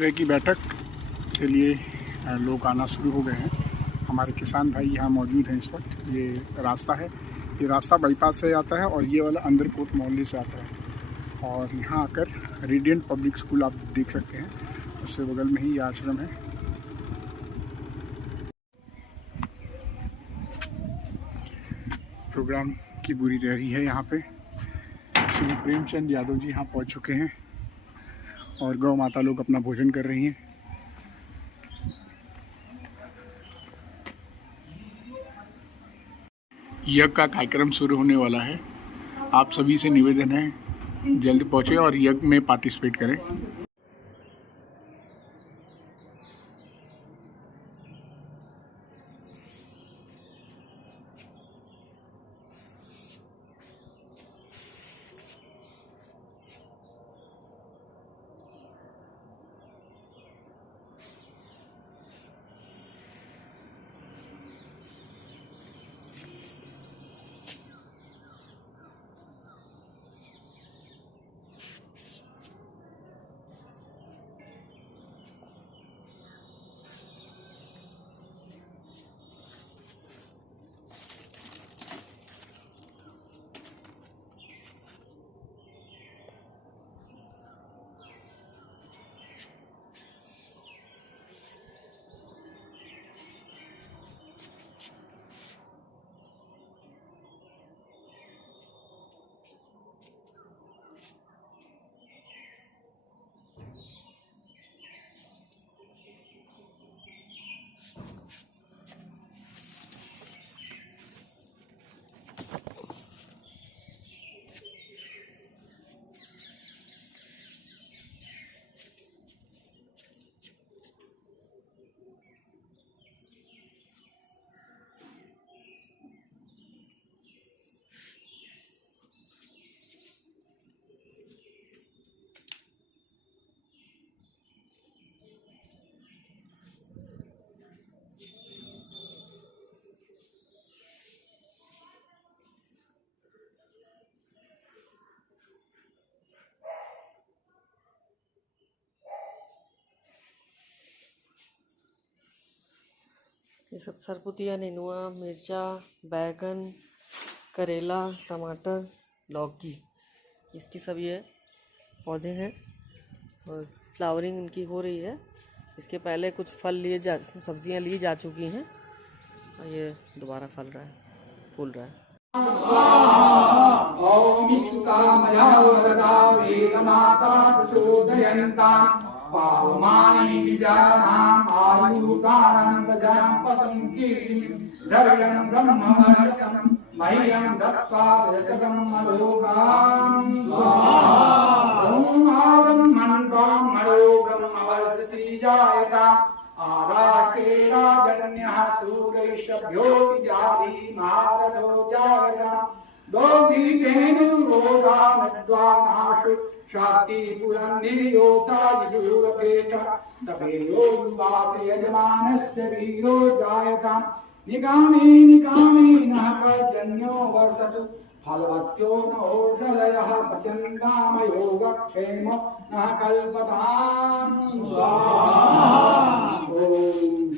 सुबह की बैठक के लिए लोग आना शुरू हो गए हैं। हमारे किसान भाई यहाँ मौजूद हैं इस वक्त। ये रास्ता है, ये रास्ता बाईपास से आता है और ये वाला अंदर कोट मोहल्ले से आता है। और यहाँ आकर रेडिएंट पब्लिक स्कूल आप देख सकते हैं, उससे बगल में ही ये आश्रम है। प्रोग्राम की बुरी तैयारी है। यहाँ पे श्री प्रेमचंद यादव जी यहाँ पहुँच चुके हैं और गौ माता लोग अपना भोजन कर रही हैं। यज्ञ का कार्यक्रम शुरू होने वाला है। आप सभी से निवेदन है जल्दी पहुँचे और यज्ञ में पार्टिसिपेट करें। ये सब सरपुतिया, नेनुआ, मिर्चा, बैगन, करेला, टमाटर, लौकी, इसकी सब ये पौधे हैं और फ्लावरिंग इनकी हो रही है। इसके पहले कुछ सब्जियां ली जा चुकी हैं और ये दोबारा फूल रहा है। पावमानि विजानाम् आयुकानां प्रजां पसं कीर्तिं द्रविडं ब्रह्मवर्चसं मह्यं दत्त्वा जगम् अलोकाम् स्वाहा। ॐ आदम्मन्त्वां मयो ब्रह्मवर्चसी जायता आराष्टे राजन्यः सूरैषभ्योऽपि जाति मातरो जायता दोग्धीतेन रोगामद्वानाशु शाक्ति पुरन्निर्योत्सायुरपेट सभेयो युवासे यजमानस्य वीरो जायता निकामे नः पर्जन्यो वर्षतु फलवत्यो न ओषधयः पचन्ताम योगक्षेम नः कल्पताम् स्वाहा। ॐ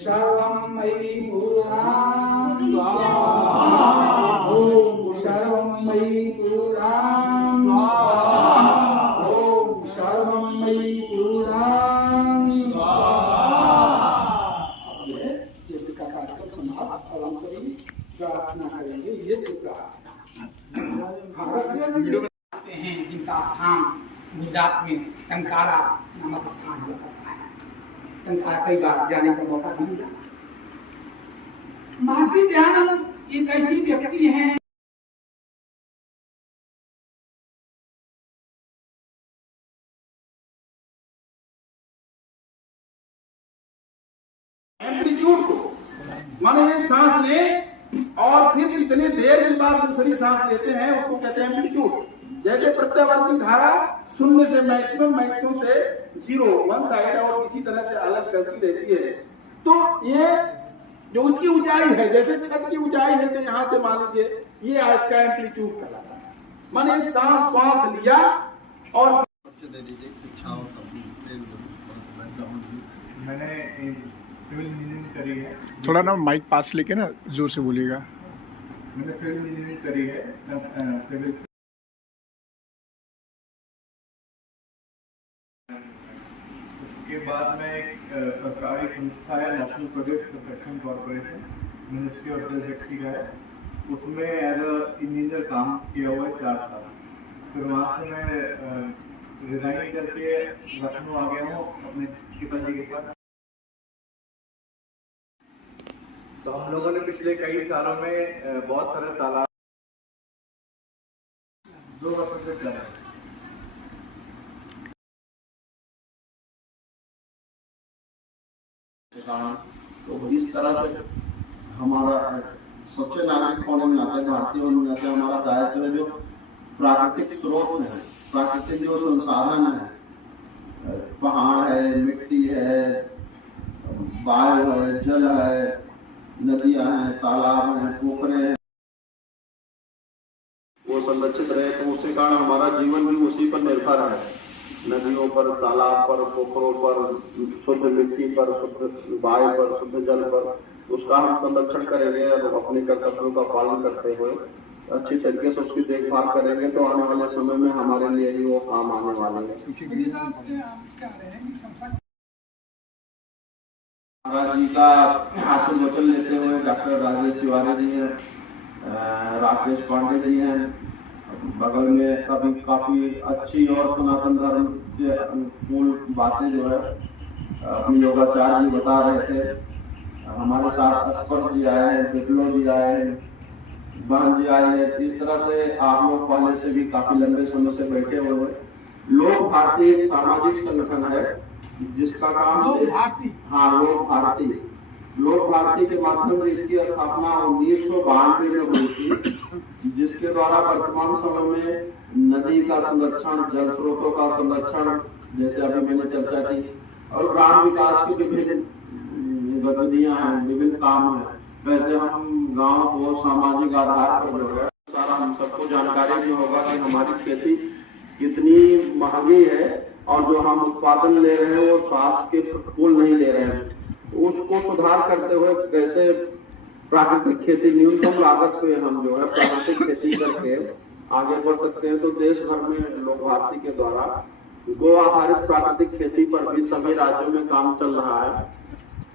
सर्वं मयि पूर्णात् स्वाहा। ॐ सर्वं मयि पूर्णात् स्वाहा। जिनका स्थान गुजरात में टंकारा नामक स्थान हुआ करता है। टंकारा कई बार जाने का मौका नहीं मिला। महर्षि दयानंद एक ऐसी व्यक्ति हैं एम्पलीट्यूड को, माने एक सांस ले और फिर इतने देर के बाद दूसरी सांस लेते हैं, उसको कहते हैं एम्पलीट्यूड। जैसे प्रत्यावर्ती धारा शून्य से मैक्सिमम से 0 वन साइड और इसी तरह से अलग चलती रहती है। तो ये जो उसकी ऊंचाई है, जैसे छत की ऊंचाई है, तो यहाँ से मान लीजिए ये आज का एम्पलीट्यूड कहलाता है। माने एक श्वास लिया और मैंने सिविल इंजीनियरिंग करी है। थोड़ा ना माइक पास लेके ना जोर से बोलिएगा। मैंने सिविल इंजीनियरिंग करी है सिविल। उसके बाद में एक सरकारी संस्था है national project construction corporation, ministry of जल शक्ति का है, उसमें एज अ इंजीनियर काम किया हुआ है 4 साल। फिर वहाँ से मैं रिजाइन करके लखनऊ आ गया हूँ अपने पिताजी के साथ। तो हम लोगों ने पिछले कई सालों में बहुत सारे तालाब 2 वर्षों से चला। तो इस तरह से हमारा सच्चे नागरिक होने में नाते, भारतीय होने में नाते हमारा दायित्व है जो प्राकृतिक स्रोत है, प्राकृतिक जो संसाधन है, पहाड़ है, मिट्टी है, वायु है, जल है, नदियां हैं, तालाब हैं, पोखरे हैं, वो संरक्षित रहे। तो उसके कारण हमारा जीवन भी उसी पर निर्भर है, नदियों पर, तालाब पर, पोखरों पर, शुद्ध मिट्टी पर, शुद्ध वायु पर, शुद्ध जल पर। उसका हम संरक्षण करेंगे और अपने कर्तव्यों का पालन करते हुए अच्छी तरीके से उसकी देखभाल करेंगे तो आने वाले समय में हमारे लिए ही वो काम आने वाले हैं। महाराज जी का हासिल वचन लेते हुए डॉक्टर राजेश तिवारी जी हैं, राकेश पांडे जी हैं, बगल में काफी अच्छी और सनातन धर्म के अनुकूल बातें जो है अपनी योगाचार्य जी बता रहे थे। हमारे साथ अस्पर जी आए हैं, बिप्लो जी आए हैं, बहन जी आए हैं। इस तरह से आप लोग पहले से भी काफी लंबे समय से बैठे हुए हैं। लोक भारती एक सामाजिक संगठन है जिसका काम लोक भारती के माध्यम से इसकी स्थापना 1992 में हुई थी, जिसके द्वारा वर्तमान समय में नदी का संरक्षण, जल स्रोतों का संरक्षण, जैसे अभी मैंने चर्चा की, और ग्राम विकास की विभिन्न गतिविधियां हैं, विभिन्न काम है। वैसे हम गांव को सामाजिक आधार पर जो है सारा हम सबको जानकारी भी होगा कि हमारी खेती कितनी महंगी है और जो हम उत्पादन ले रहे हैं वो स्वास्थ्य के प्रतिकूल नहीं ले रहे हैं। उसको सुधार करते हुए कैसे प्राकृतिक खेती, न्यूनतम लागत पे हम जो है प्राकृतिक खेती करके आगे बढ़ सकते हैं। तो देश भर में लोक भारती के द्वारा गो आधारित प्राकृतिक खेती पर भी सभी राज्यों में काम चल रहा है।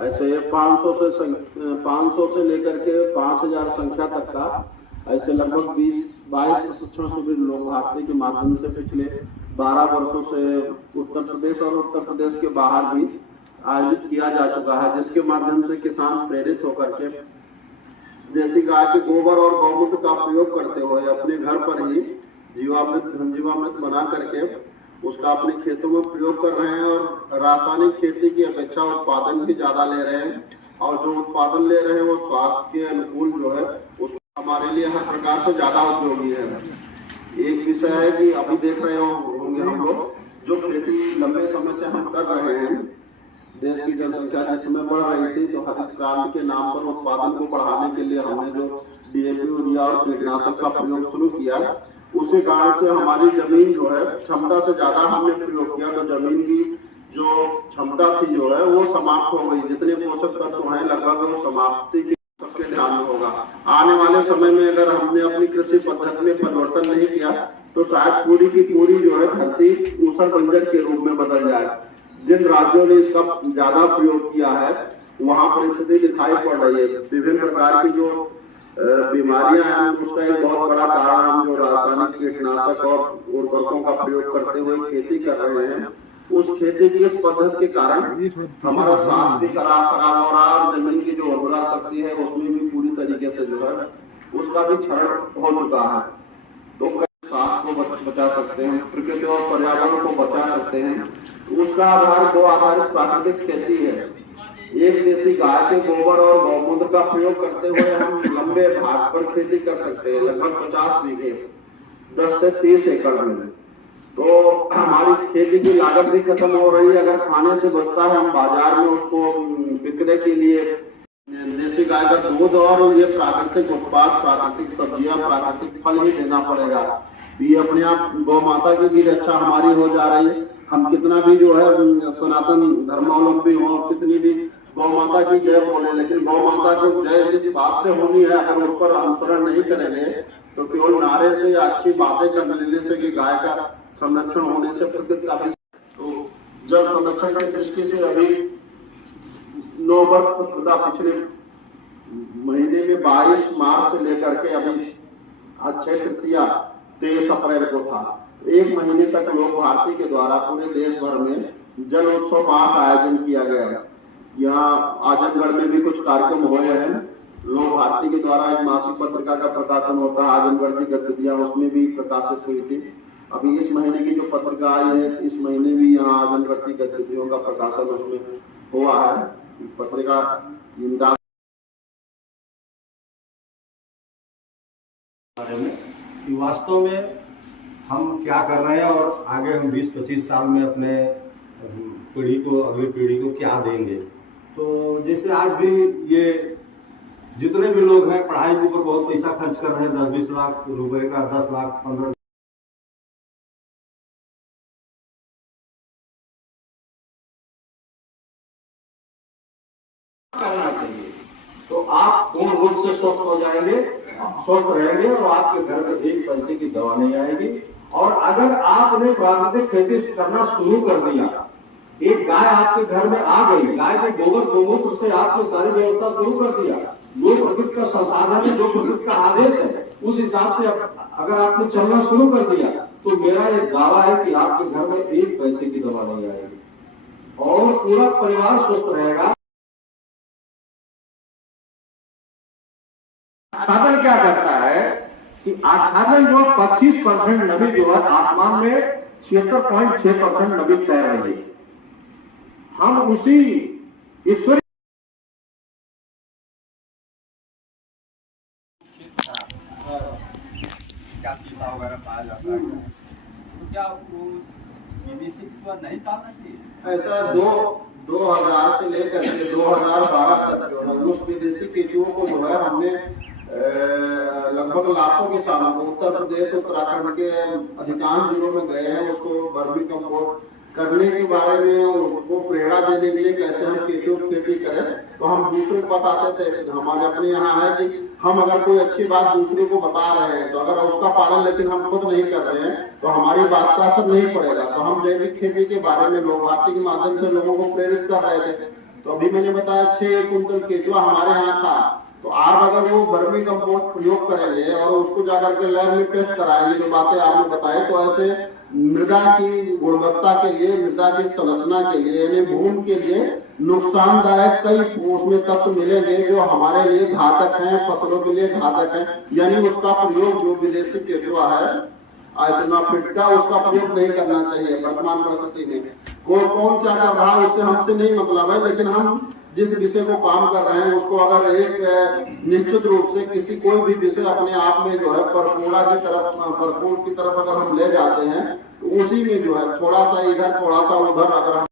ऐसे 500 से लेकर के 5000 संख्या तक का ऐसे लगभग 20-22 प्रशिक्षण शिविर लोक भारती के माध्यम से पिछले 12 वर्षों से उत्तर प्रदेश और उत्तर प्रदेश के बाहर भी आयोजित किया जा चुका है, जिसके माध्यम से किसान प्रेरित होकर के देसी गाय के गोबर और गौमूत्र का प्रयोग करते हुए अपने घर पर ही जीवामृत बना करके उसका अपने खेतों में प्रयोग कर रहे हैं और रासायनिक खेती की अपेक्षा उत्पादन भी ज्यादा ले रहे हैं और जो उत्पादन ले रहे हैं वो स्वास्थ्य के अनुकूल जो है उसको हमारे लिए हर प्रकार से ज्यादा उपयोगी है। एक विषय है कि अभी देख रहे होंगे हम लोग जो खेती लंबे समय से हम कर रहे हैं, देश की जनसंख्या जिस समय बढ़ रही थी तो हरित क्रांति के नाम पर उत्पादन को बढ़ाने के लिए हमने जो डीएपी, यूरिया और कीटनाशक का प्रयोग शुरू किया, उसी कारण से हमारी जमीन जो है क्षमता से ज्यादा हमने प्रयोग किया तो जमीन की जो क्षमता थी जो है वो समाप्त हो गई। जितने पोषक तत्व हैं लगभग वो समाप्ति की सबके ध्यान में होगा। आने वाले समय में अगर हमने अपनी कृषि पद्धति में परिवर्तन नहीं किया तो शायद पूरी की पूरी जो है धरती ऊसर बंजर के रूप में बदल जाए। जिन राज्यों ने इसका ज्यादा प्रयोग किया है वहाँ परिस्थिति दिखाई पड़ रही है। विभिन्न प्रकार की जो बीमारियां हैं उसका एक बहुत बड़ा कारण हम जो रासायनिक कीटनाशक और उर्वरकों का प्रयोग करते हुए खेती कर रहे हैं, उस खेती की इस पद्धति के कारण हमारा स्वास्थ्य भी खराब हो रहा है और जमीन की जो उर्वरा शक्ति है उसमें भी पूरी तरीके से जो है उसका भी क्षरण हो चुका है। तो स्वास्थ्य को बचा सकते हैं, प्रकृति और पर्यावरण को बचा सकते हैं, उसका आधार गो आधारित प्राकृतिक खेती है। एक देसी गाय के गोबर और गौमूत्र का प्रयोग करते हुए हम लंबे भाग पर खेती कर सकते हैं, लगभग 50 बीघे 10 से 30 एकड़ में। तो हमारी खेती की लागत भी खत्म हो रही है। अगर खाने से बचता है हम बाजार में उसको बिकने के लिए देसी गाय का दूध और ये प्राकृतिक उत्पाद, प्राकृतिक सब्जियां, प्राकृतिक फल ही देना पड़ेगा। ये अपने आप गौ माता की भी रक्षा हमारी हो जा रही है हम कितना भी जो है सनातन धर्मावलंबी हो, कितनी भी गौ माता की जय बोले, लेकिन गौ माता को जय जिस बात से होनी है अगर उस पर अनुसरण नहीं करेंगे तो केवल नारे से या अच्छी बातें करने से कि गाय का संरक्षण होने से प्रकृति का भी, तो जल संरक्षण की दृष्टि से अभी 9 वर्ष तथा पिछले महीने में 22 मार्च से लेकर के अभी अक्षय तृतीया 23 अप्रैल को था। एक महीने तक लोक भारती के द्वारा पूरे देश भर में जल उत्सव का आयोजन किया गया। यहाँ आजमगढ़ में भी कुछ कार्यक्रम हुए हैं। लोक भारती के द्वारा एक मासिक पत्रिका का प्रकाशन होता है, आजमगढ़ की गतिविधियां उसमें भी प्रकाशित हुई थी। अभी इस महीने की जो पत्रिका आई है, इस महीने भी यहाँ आजमगढ़ की गतिविधियों का प्रकाशन उसमें हुआ है। पत्रिका बारे में कि वास्तव में हम क्या कर रहे हैं और आगे हम 20-25 साल में अपने पीढ़ी को, अगली पीढ़ी को क्या देंगे। तो जैसे आज भी ये जितने भी लोग हैं पढ़ाई के ऊपर बहुत पैसा खर्च कर रहे हैं, 10-20 लाख रुपए का, 10 लाख 15 करना चाहिए। तो आप पूर्ण रूप से स्वस्थ हो जाएंगे, स्वस्थ रहेंगे और आपके घर में एक पैसे की दवा नहीं आएगी। और अगर आपने प्राकृतिक खेती करना शुरू कर दिया, एक गाय आपके घर में आ गई, गाय के गोबर गोमूत्र से आपने सारी व्यवस्था शुरू कर दिया, जो प्रकृति का संसाधन है, जो प्रकृति का आदेश है, उस हिसाब से अगर आपने चलना शुरू कर दिया तो मेरा एक दावा है कि आपके घर में एक पैसे की दवा नहीं आएगी और पूरा परिवार स्वस्थ रहेगा। आच्छादन क्या करता है कि आच्छादन जो 25% नमी जो है आसमान में 76.6% नमी तैर रही है। हम उसी ईश्वरी क्या शीशा वगैरह पाया जाता है, तो क्या वो विदेशी नहीं पाना चाहिए? ऐसा 2000 से लेकर के 2012 तक जो है उस विदेशी केंचुओं को जो है हमने लगभग लाखों किसानों को उत्तर प्रदेश उत्तराखंड के अधिकांश जिलों में गए हैं उसको वर्मी कंपोस्ट करने के बारे में वो प्रेरणा देने के लिए कैसे हम केंचुओं की खेती करें। तो हम दूसरे को बताते थे। हमारे अपने यहाँ है कि हम अगर कोई अच्छी बात दूसरे को बता रहे हैं तो अगर उसका पालन लेकिन हम खुद नहीं कर रहे हैं तो हमारी बात का असर नहीं पड़ेगा। तो हम जैविक खेती के बारे में लोक भारती के माध्यम से लोगों को प्रेरित कर रहे थे। तो अभी मैंने बताया 6 कुंटल केंचुआ हमारे यहाँ था। तो आप अगर वो वर्मी कंपोस्ट प्रयोग करेंगे और उसको जाकर के लैब में टेस्ट कराएंगे, जो बातें आपने बताई, तो ऐसे मृदा की गुणवत्ता के लिए, मृदा की संरचना के लिए, यानी भूमि के लिए नुकसानदायक कई उसमें तत्व मिलेंगे जो हमारे लिए घातक हैं, फसलों के लिए घातक हैं। यानी उसका प्रयोग जो विदेशी केंचुआ है आइसोनाफिट का, उसका प्रयोग नहीं करना चाहिए वर्तमान परिस्थिति में। कौन क्या कर रहा है उससे हमसे नहीं मतलब है, लेकिन हम जिस विषय को काम कर रहे हैं उसको अगर एक निश्चित रूप से किसी कोई भी विषय अपने आप में जो है भरपूर की तरफ अगर हम ले जाते हैं तो उसी में जो है थोड़ा सा इधर थोड़ा सा उधर अगर हम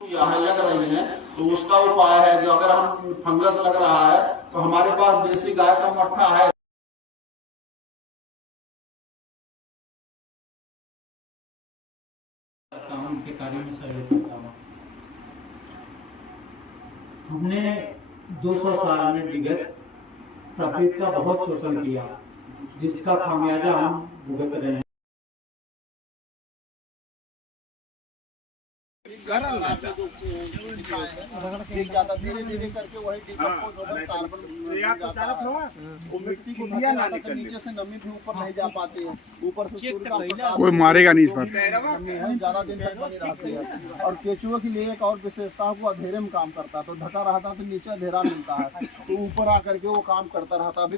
यहाँ लग रही है तो उसका उपाय है कि अगर हम फंगस लग रहा है तो हमारे पास देसी गाय का मट्ठा है। उनके कार्य में सहयोग करता हूँ। हमने 200 साल में विगत प्रकृति का बहुत शोषण किया, जिसका खामियाजा हम भुगत रहे हैं। धीरे धीरे करके वही डिकम्पोज होकर कार्बन जाता है। वो मिट्टी को नीचे से नमी भी ऊपर नहीं जा पाती है, ऊपर से सूर्य का प्रकाश कोई मारेगा नहीं इस बार ज्यादा दिन तक बनी रहती है। और केंचुए के लिए एक और विशेषता, वो अंधेरे में काम करता है। तो ढका रहता तो नीचे अंधेरा मिलता है, तो ऊपर आकर के वो काम करता रहता। अभी